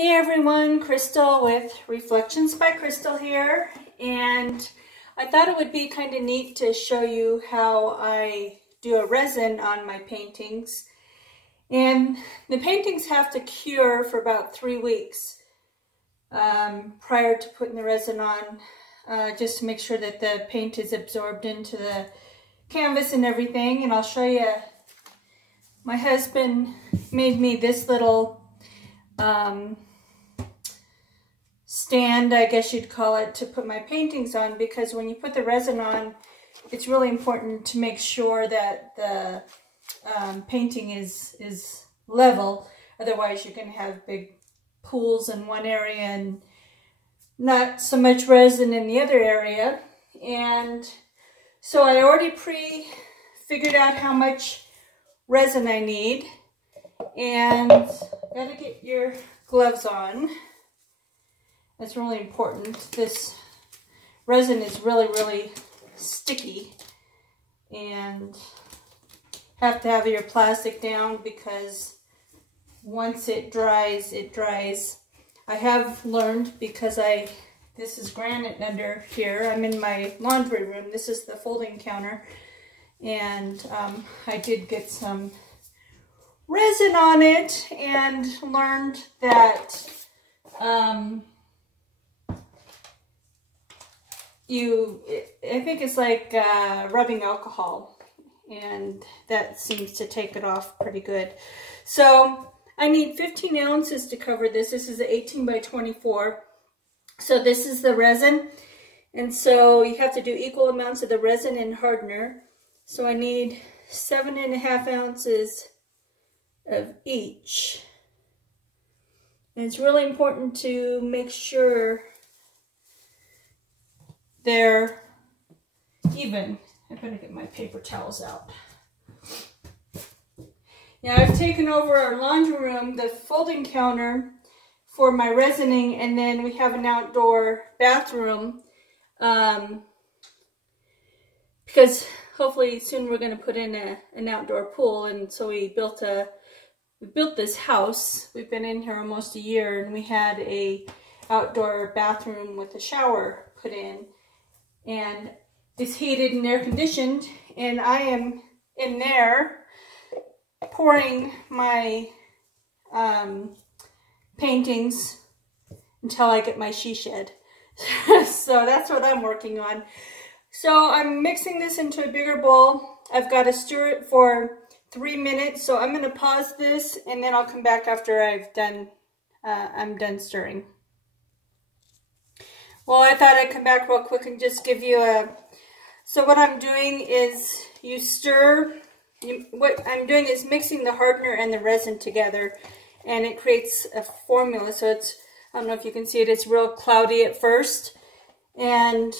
Hey everyone, Crystal with Reflections by Crystal here, and I thought it would be kind of neat to show you how I do a resin on my paintings. And the paintings have to cure for about 3 weeks prior to putting the resin on, just to make sure that the paint is absorbed into the canvas and everything. And I'll show you, my husband made me this little stand, I guess you'd call it, to put my paintings on, because when you put the resin on, it's really important to make sure that the painting is level. Otherwise you're going to have big pools in one area and not so much resin in the other area. And so I already figured out how much resin I need, and gotta get your gloves on. That's really important. This resin is really sticky, and have to have your plastic down because once it dries, it dries. I have learned, because this is granite under here. I'm in my laundry room. This is the folding counter, and I did get some resin on it and learned that I think it's like rubbing alcohol, and that seems to take it off pretty good. So I need 15 ounces to cover this. This is 18 by 24. So this is the resin, and so you have to do equal amounts of the resin and hardener. So I need 7.5 ounces of each. And it's really important to make sure they're even. I better get my paper towels out. Now I've taken over our laundry room, the folding counter, for my resining, and then we have an outdoor bathroom because hopefully soon we're going to put in an outdoor pool. And so we built this house. We've been in here almost a year, and we had a outdoor bathroom with a shower put in, and it's heated and air conditioned, and I am in there pouring my paintings until I get my she shed. So that's what I'm working on. So I'm mixing this into a bigger bowl. I've got to stir it for 3 minutes, so I'm going to pause this, and then I'll come back after I'm done stirring. Well, I thought I'd come back real quick and just give you so what I'm doing is you stir. What I'm doing is mixing the hardener and the resin together, and it creates a formula. So it's, I don't know if you can see it, it's real cloudy at first, and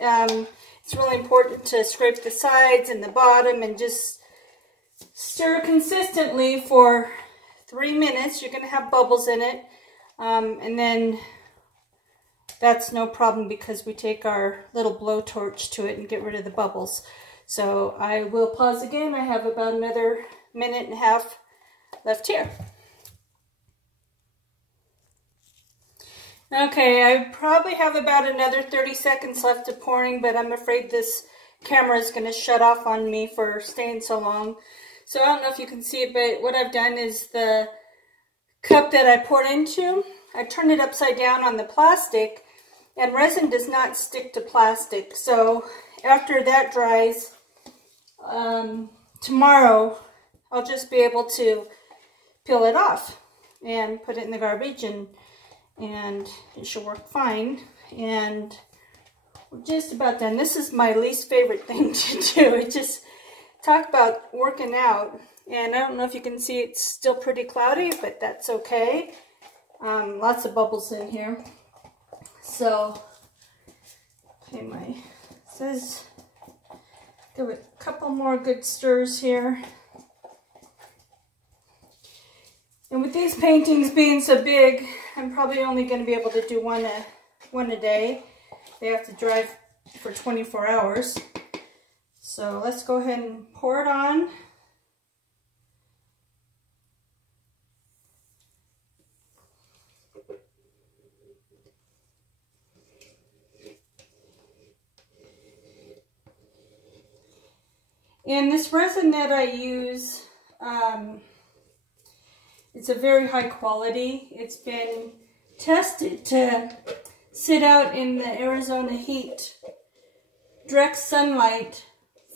it's really important to scrape the sides and the bottom and just stir consistently for 3 minutes. You're going to have bubbles in it, and then that's no problem because we take our little blowtorch to it and get rid of the bubbles. So I will pause again. I have about another 1.5 minutes left here. Okay, I probably have about another 30 seconds left of pouring, but I'm afraid this camera is going to shut off on me for staying so long. So I don't know if you can see it, but what I've done is the cup that I poured into, I turned it upside down on the plastic, and resin does not stick to plastic. So after that dries, tomorrow I'll just be able to peel it off and put it in the garbage, and it should work fine. And we're just about done. This is my least favorite thing to do. It just, talk about working out. And I don't know if you can see, it's still pretty cloudy, but that's okay. Lots of bubbles in here. So, okay, says give it a couple more good stirs here. And with these paintings being so big, I'm probably only going to be able to do one a day. They have to dry for 24 hours. So let's go ahead and pour it on. And this resin that I use, it's a very high quality. It's been tested to sit out in the Arizona heat, direct sunlight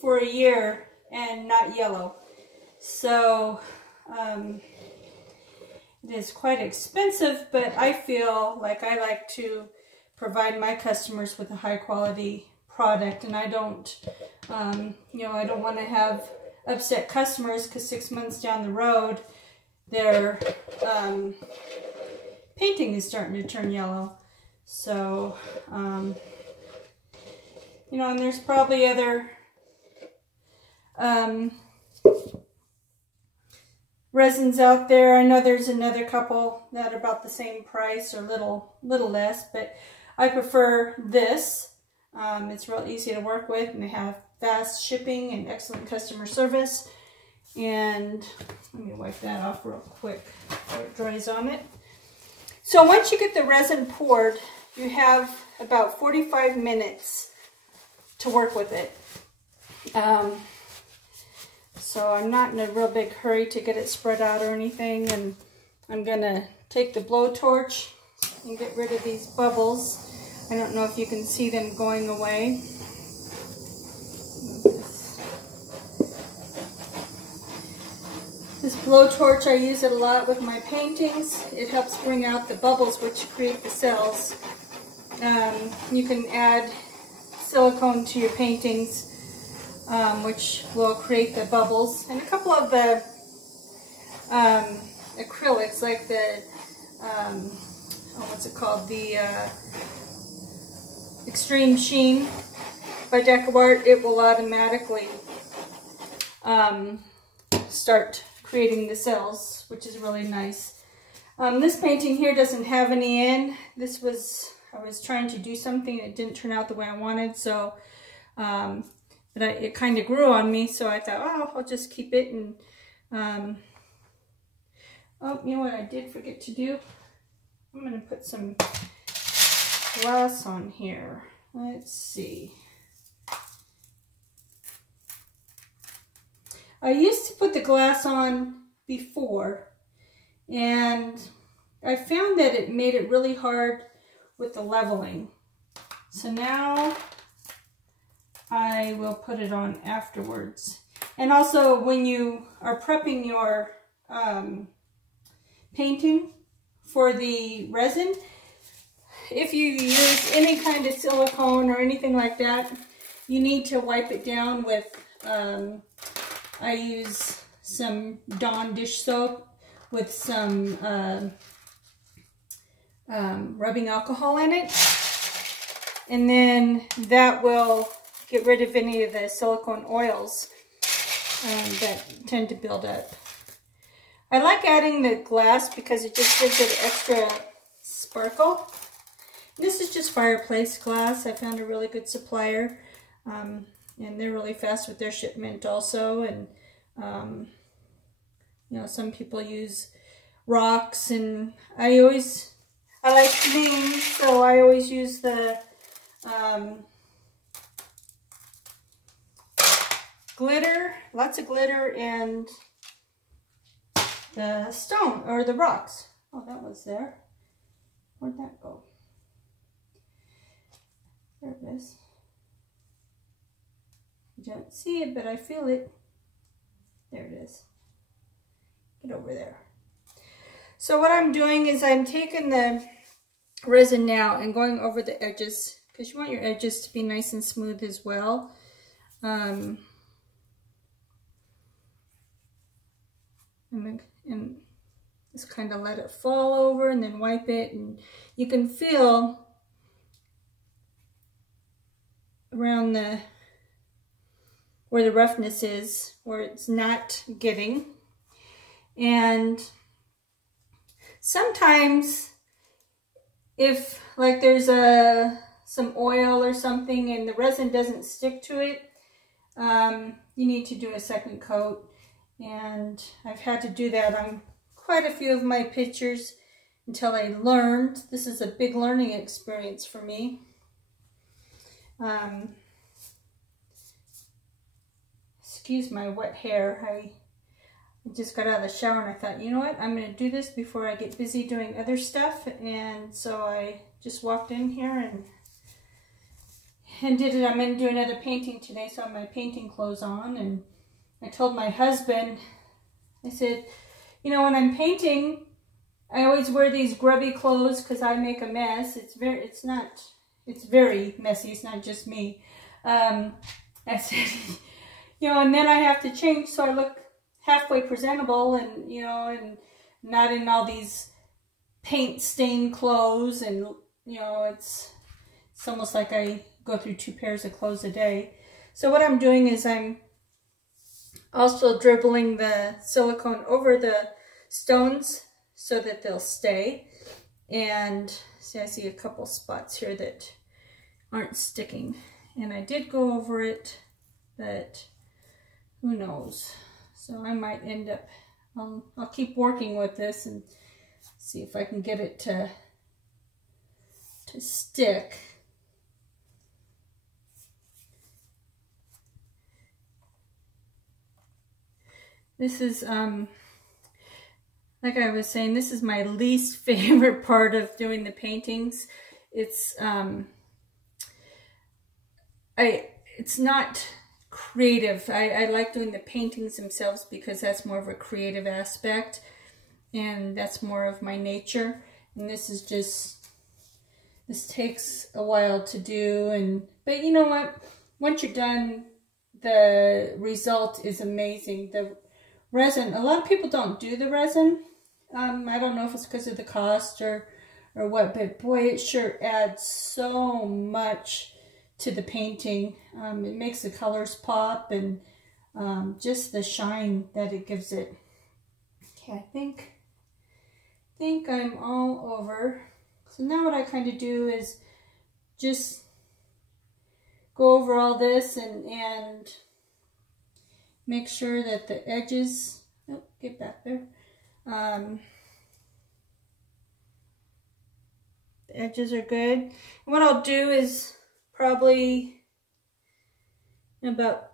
for a year and not yellow. So it is quite expensive, but I feel like I like to provide my customers with a high quality product, and I don't, you know, I don't want to have upset customers because 6 months down the road, their painting is starting to turn yellow. So, you know, and there's probably other resins out there. I know there's another couple that are about the same price or little less, but I prefer this. It's real easy to work with, and they have fast shipping and excellent customer service. And let me wipe that off real quick before it dries on it. So once you get the resin poured, you have about 45 minutes to work with it. So I'm not in a real big hurry to get it spread out or anything, and I'm gonna take the blowtorch and get rid of these bubbles. I don't know if you can see them going away. This blowtorch, I use it a lot with my paintings. It helps bring out the bubbles which create the cells. You can add silicone to your paintings, which will create the bubbles. And a couple of the acrylics, like the, what's it called? The Extreme Sheen by DecoArt, it will automatically start creating the cells, which is really nice. This painting here doesn't have any in. This was, I was trying to do something that didn't turn out the way I wanted, so but it kind of grew on me, so I thought, oh, I'll just keep it. And oh, you know what I did forget to do? I'm going to put some glass on here. Let's see. I used to put the glass on before, and I found that it made it really hard with the leveling. So now I will put it on afterwards. And also, when you are prepping your painting for the resin, if you use any kind of silicone or anything like that, you need to wipe it down with, I use some Dawn dish soap with some rubbing alcohol in it. And then that will get rid of any of the silicone oils that tend to build up. I like adding the glass because it just gives it extra sparkle. This is just fireplace glass. I found a really good supplier, and they're really fast with their shipment also. And you know, some people use rocks, and I like clean, so I always use the glitter, lots of glitter, and the stone, or the rocks. Oh, that was there. Where'd that go? There it is. You don't see it, but I feel it. There it is. Get over there. So what I'm doing is I'm taking the resin now and going over the edges, because you want your edges to be nice and smooth as well. And just kind of let it fall over and then wipe it, and you can feel around where the roughness is, where it's not getting. And sometimes if like there's some oil or something and the resin doesn't stick to it, you need to do a second coat. And I've had to do that on quite a few of my pictures until I learned. This is a big learning experience for me. excuse my wet hair. I just got out of the shower and I thought, you know what, I'm going to do this before I get busy doing other stuff. And so I just walked in here and did it. I'm going to do another painting today, so I have my painting clothes on. And I told my husband, I said, you know, when I'm painting, I always wear these grubby clothes because I make a mess. It's very messy. It's not just me. I said, you know, and then I have to change so I look halfway presentable, and you know, and not in all these paint stained clothes. And you know, it's almost like I go through 2 pairs of clothes a day. So what I'm doing is I'm also dribbling the silicone over the stones so that they'll stay. And see, I see a couple spots here that aren't sticking, and I did go over it, but who knows. So I might end up, I'll keep working with this and see if I can get it to stick. This is, like I was saying, this is my least favorite part of doing the paintings. It's not creative. I like doing the paintings themselves because that's more of a creative aspect, and that's more of my nature. And this is just, this takes a while to do, but you know what? Once you're done, the result is amazing. The resin, a lot of people don't do the resin. I don't know if it's because of the cost or what, but boy, it sure adds so much to the painting. It makes the colors pop, and just the shine that it gives it. Okay, I think I'm all over. So now what I kind of do is just go over all this and make sure that the edges, oh, get back there. The edges are good. And what I'll do is probably about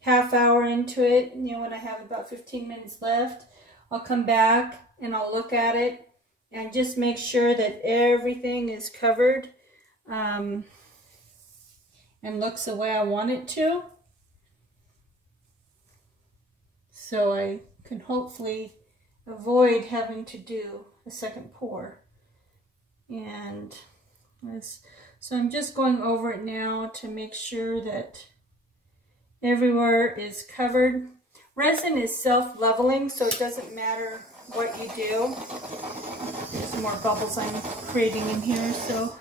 half hour into it, you know, when I have about 15 minutes left, I'll come back and I'll look at it and just make sure that everything is covered and looks the way I want it to. So I can hopefully avoid having to do a second pour. And so I'm just going over it now to make sure that everywhere is covered. Resin is self-leveling, so it doesn't matter what you do. There's some more bubbles I'm creating in here, so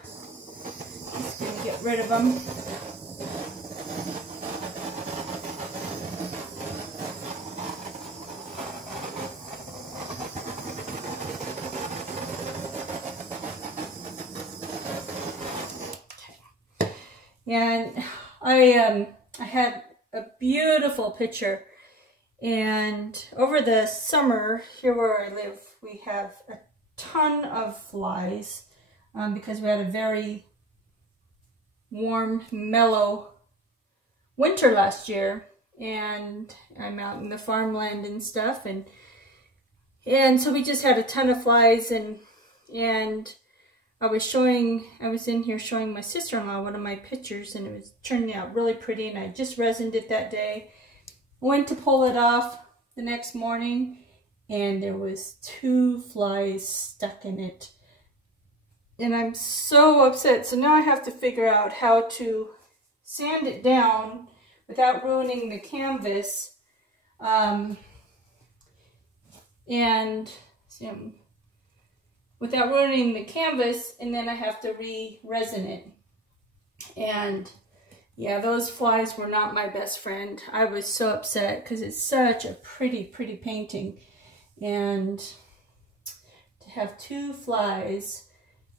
I'm just going to get rid of them. And I had a beautiful picture, and over the summer here where I live, we have a ton of flies because we had a very warm, mellow winter last year, and I'm out in the farmland and stuff, and so we just had a ton of flies, and I was in here showing my sister-in-law one of my pictures, and it was turning out really pretty, and I just resined it that day. Went to pull it off the next morning, and there was 2 flies stuck in it. And I'm so upset. So now I have to figure out how to sand it down without ruining the canvas. Without ruining the canvas, and then I have to re-resin it. And yeah, those flies were not my best friend. I was so upset because it's such a pretty, pretty painting. And to have 2 flies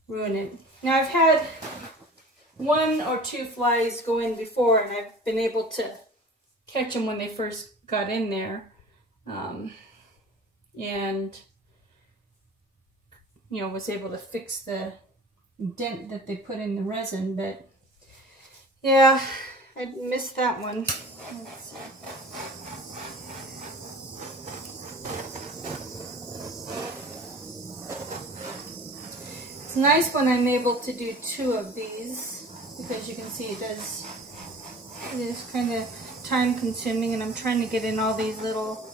ruin it. Now I've had 1 or 2 flies go in before, and I've been able to catch them when they first got in there. And you know, was able to fix the dent that they put in the resin, but yeah, I missed that one. Let's see. It's nice when I'm able to do 2 of these, because you can see it is kind of time consuming, and I'm trying to get in all these little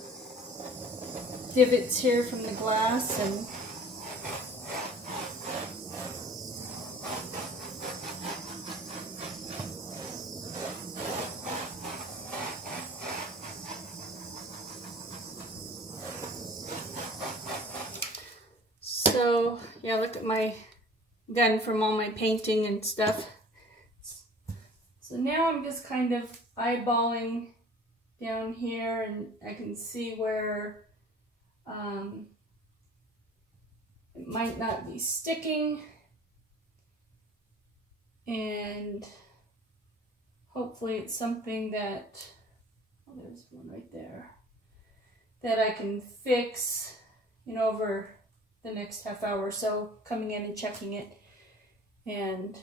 divots here from the glass. And so yeah, look at my gun from all my painting and stuff. So now I'm just kind of eyeballing down here, and I can see where it might not be sticking, and hopefully it's something that, oh, there's one right there, that I can fix, you know, over the next half hour or so, coming in and checking it. And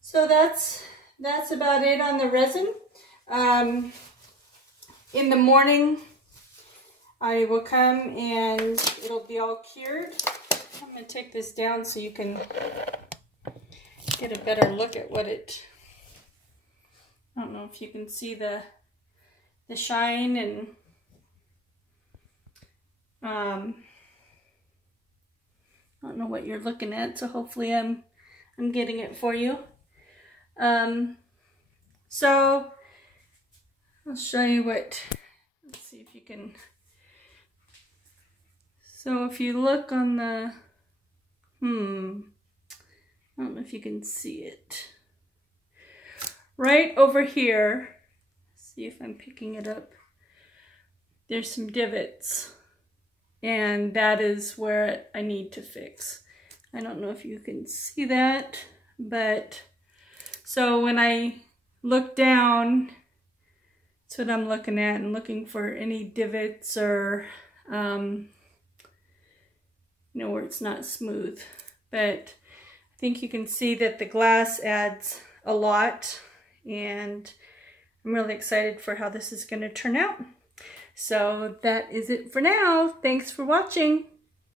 so that's about it on the resin. In the morning I will come and it'll be all cured. I'm going to take this down so you can get a better look at what it, I don't know if you can see the shine, and I don't know what you're looking at, so hopefully I'm getting it for you. So I'll show you what, let's see if you can, so if you look on the, I don't know if you can see it. Right over here, see if I'm picking it up, there's some divots, and that is where I need to fix. I don't know if you can see that, but so when I look down, that's what I'm looking at, and looking for any divots or you know, where it's not smooth. But I think you can see that the glass adds a lot, and I'm really excited for how this is going to turn out. So that is it for now. Thanks for watching.